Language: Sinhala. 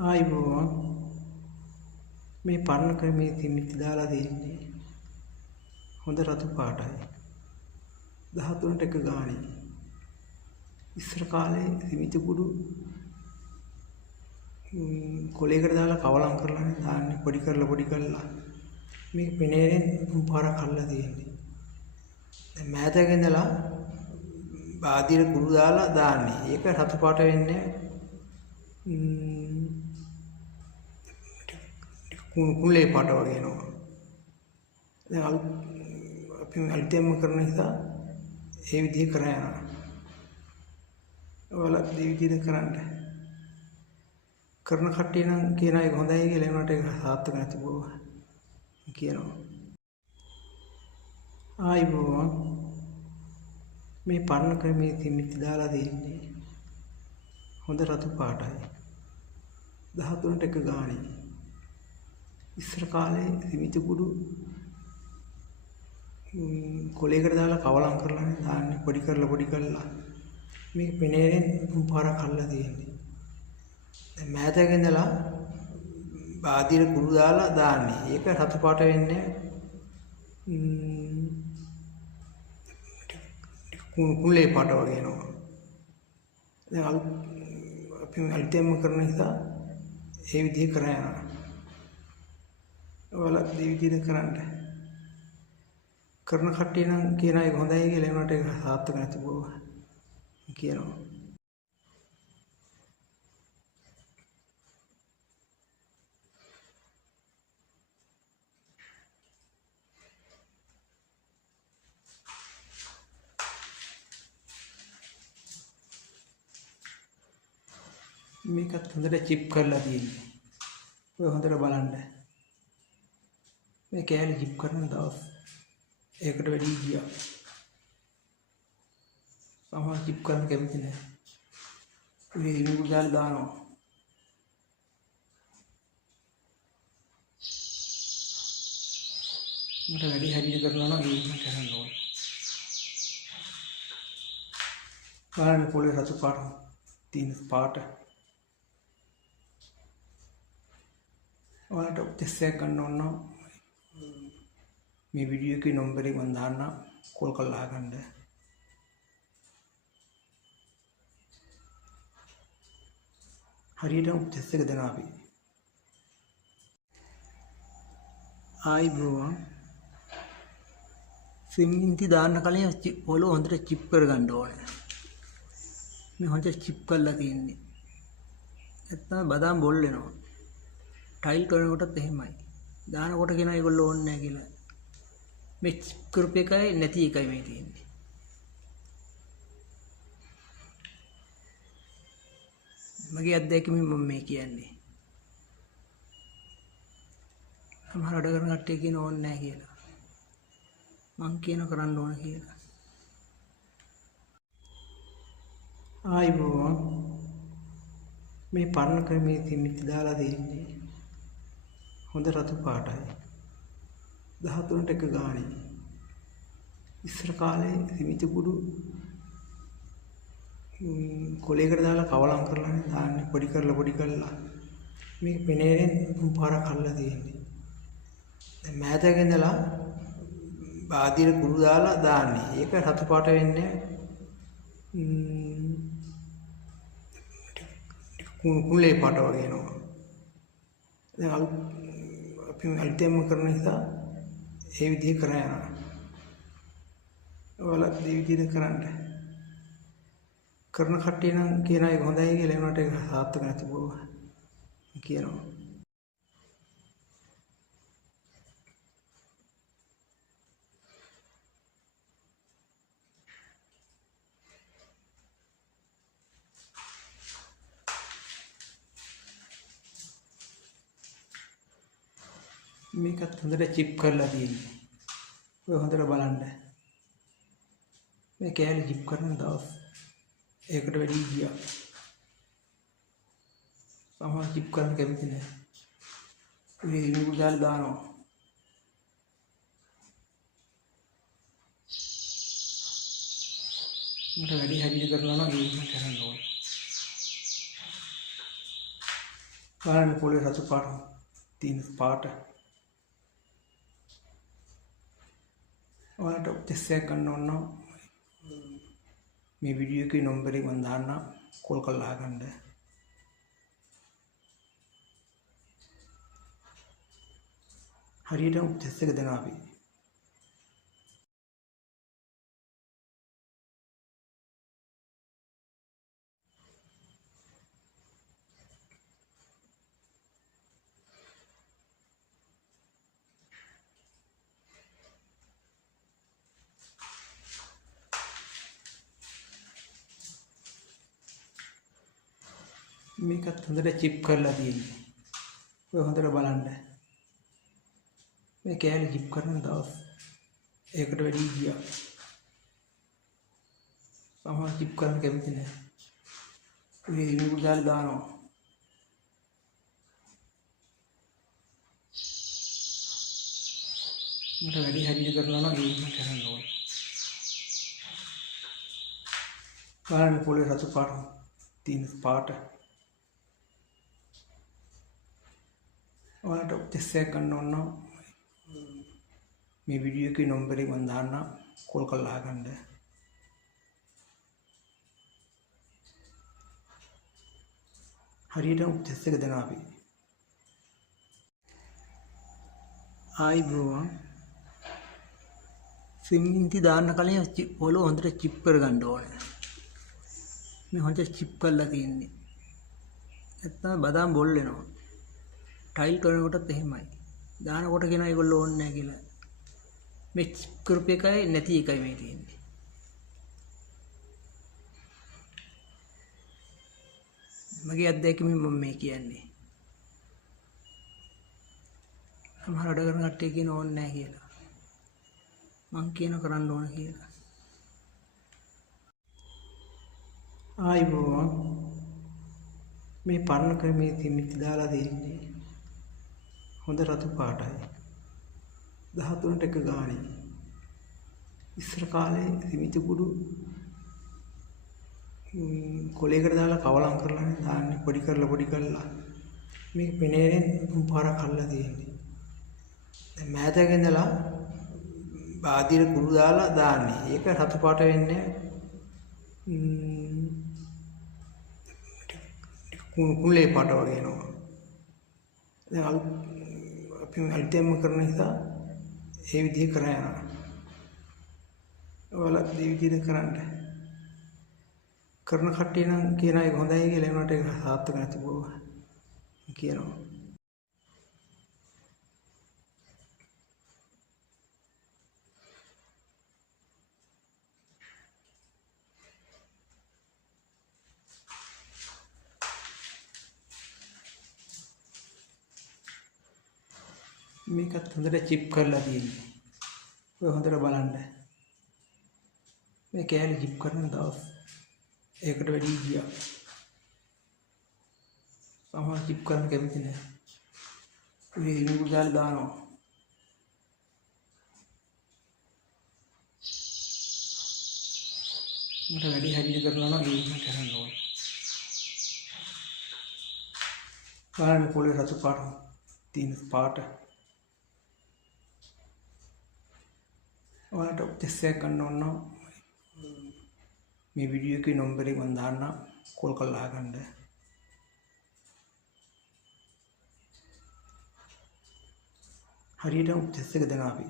ආයිබෝවන් මේ පරණ ක්‍රමයේ තිමිති දාලා තියෙන්නේ හොඳ රතු පාටයි 13ට එක ගානේ ඉස්සර කාලේ තිමිති කුඩු කොලයකට දාලා කවලම් කරලානේ දාන්නේ පොඩි කරලා මේක පෙනේරෙන් තුන් පාරක් අල්ලලා තියෙන්නේ දැන් මෑතක ඉඳලා බාදිර කුඩු දාලා දාන්නේ ඒක රතු පාට වෙන්නේ කුලේ පාට වගේ එනවා. දැන් අපි අලුතෙන්ම කරන නිසා ඒ විදිහ කරා යනවා. ඔයාලා මේ විදිහට කරන කට්ටිය නම් කියනවා ඒක හොඳයි කියලා ඒනට ඒක සාර්ථක නැති බව කියනවා. ආයිබෝවන් මේ පරණ ක්‍රමයේ තිමිති දාලා තියෙන්නේ හොඳ රතු පාටයි 13ට එක ගානේ ඉස්සර කාලේ තිමිති කුඩු කොලයකට දාලා කවලම් කරලානේ දාන්නේ පොඩි කරලා මේක පෙනේරෙන් තුන් පාරක් අල්ලලා තියෙන්නේ දැන් මෑතක ඉඳලා බාදිර කුඩු දාලා දාන්නේ ඒක රතු පාට වෙන්නේ කුලේ පාට වගේ එනවා දැන් අපි අලුතෙන්ම කරන නිසා ඒ විදිහ කරා යනවා ඔයාලා මේ විදිහට කරන කට්ටිය නම් කියනවා ඒක හොඳයි කියලා ඒනට ඒක සාර්ථක නැති බව කියනවා. මේකත් හොඳට චිප් කරලා තියෙන්නේ. ඔය හොඳට බලන්න. මේ කෑලි චිප් කරන දවස් ඒකට වැඩි ගියා. සමහර චිප් කරන්න කැමති නැහැ. මේ ඉමුඩු දාලා දානවා. මට වැඩි හරියට කරනවා නම් ඒක කරන්න ඕනේ. බලන්න පොළේ රතු පාට තියෙන පාට. ඔයාලට උපදෙස්යක් ගන්න ඕන නම් මේ වීඩියෝ එකේ නම්බරේ මම දාන්නම් කෝල් කරලා අහගන්න. හරියට උපදෙස් එක දෙනවා අපි. ආයිබෝවන් සිමෙන්ති දාන්න කලින් පොළොව හොඳට චිප් කරගන්න ඕනේ. මේ හොඳට චිප් කරලා තියෙන්නේ. නැත්නම් බදාම් බොල් වෙනවා. ටයිල් කරනකොටත් එහෙමයි. දානකොට කියනවා ඒගොල්ලෝ ඕනේ නැහැ කියලා. මේ චිප් කරපු එකයි නැති එකයි මේ තියෙන්නේ. මගේ අත්දැකීමෙන් මම මේ කියන්නේ. සමහර වැඩ කරන කට්ටිය කියන ඕනේ නැහැ කියලා. මං කියන කරන්න ඕන කියලා. ආයිබෝවන් මේ පරණ ක්‍රමයේ තිමිති දාලා තියෙන්නේ හොඳ රතු පාටයි 13ට එක ගානේ ඉස්සර කාලේ තිමිති කුඩු කොලයකට දාලා කවලම් කරලානේ දාන්නේ පොඩි කරලා මේක පෙනේරෙන් තුන් පාරක් අල්ලලා තියෙන්නේ දැන් මෑතක ඉඳලා බාදිර කුඩු දාලා දාන්නේ ඒක රතු පාට වෙන්නේ කුලේ පාට වගේ එනවා දැන් අපි අලුතෙන්ම කරන නිසා ඒ විදිහ කරා යනවා. ඔයාලා මේ විදිහට කරන කට්ටිය නම් කියනවා ඒක හොඳයි කියලා ඒනට ඒක සාර්ථක නැති බව කියනවා. මේකත් හොඳට චිප් කරලා තියෙන්නේ. ඔය හොඳට බලන්න. මේ කෑලි චිප් කරන දවස් ඒකට වැඩි ගියා. සමහර චිප් කරන්න කැමති නැහැ. මේ ඉමුඩු දාලා දානවා. මට වැඩි හරියට කරනවා නම් ඒක කරන්න ඕනේ. බලන්න පොළේ රතු පාට තියෙන පාට. ඔයාලට උපදෙස්යක් ගන්න ඕන නම් මේ වීඩියෝ එකේ නම්බරේ මම දාන්නම් කෝල් කරලා අහගන්න. හරියට උපදෙස් එක දෙනවා අපි. මේකත් හොඳට චිප් කරලා තියෙන්නේ. ඔය හොඳට බලන්න. මේ කෑලි චිප් කරන දවස් ඒකට වැඩි ගියා. සමහර චිප් කරන්න කැමති නැහැ. මේ ඉනිකුල් දාලා දානවා. මට වැඩි හරියට කරනවා නම් ඒක කරන්න ඕනේ. බලන්න පොළේ රතු පාට තියෙන පාට. ඔයාලට උපදෙස්යක් ගන්න ඕන නම් මේ වීඩියෝ එකේ නම්බරේ මම දාන්නම් කෝල් කරලා අහගන්න. හරියට උපදෙස් එක දෙනවා අපි. ආයිබෝවන්. සිමෙන්ති දාන්න කලින් පොළොව හොඳට චිප් කරගන්න ඕනේ. මේ හොඳට චිප් කරලා තියෙන්නේ. නැත්නම් බදාම් බොල් වෙනවා. ටයිල් කරනකොටත් එහෙමයි. දානකොට කියනවා ඒගොල්ලෝ ඕනේ නැහැ කියලා. මේ චිප් කරපු එකයි නැති එකයි මේ තියෙන්නේ. මගේ අත්දැකීමෙන් මම මේ කියන්නේ. සමහර වැඩ කරන කට්ටිය කියන ඕනේ නැහැ කියලා. මං කියන කරන්න ඕන කියලා. ආයිබෝවන්. මේ පරණ ක්‍රමයේ තිමිති දාලා දෙන්නේ. හොඳ රතු පාටයි. 13ට එක ගානේ. ඉස්සර කාලේ තිමිති කුඩු කොලයකට දාලා කවලම් කරලා දාන්නේ පොඩි කරලා. මේක පෙනේරෙන් තුන් පාරක් අල්ලලා තියෙන්නේ. දැන් මෑතක ඉඳලා බාදිර කුඩු දාලා දාන්නේ. ඒක රතු පාට වෙන්නේ කුලේ පාට වගේ එනවා. දැන් අපි අලුතෙන්ම කරන නිසා ඒ විදිහ කරා යනවා. ඔයාලා මේ විදිහට කරන්න. කරන කට්ටිය නම් කියන එක හොඳයි කියලා ඒනට ඒක සාර්ථක නැති බව කියනවා. මේකත් හොඳට චිප් කරලා තියෙන්නේ. ඔය හොඳට බලන්න. මේ කෑලි චිප් කරන දවස් ඒකට වැඩි ගියා. සමහර චිප් කරන්න කැමති නැහැ. මේ ඉනිකුල් දාලා දානවා. මට වැඩි හරියට කරනවා නම් ඒක කරන්න ඕනේ. බලන්න පොළේ රතු පාට තියෙන පාට. ඔයාලට උපදෙස්යක් ගන්න ඕන නම් මේ වීඩියෝ එකේ නම්බරේ මම දාන්නම් කෝල් කරලා අහගන්න. හරියට උපදෙස් එක දෙනවා අපි.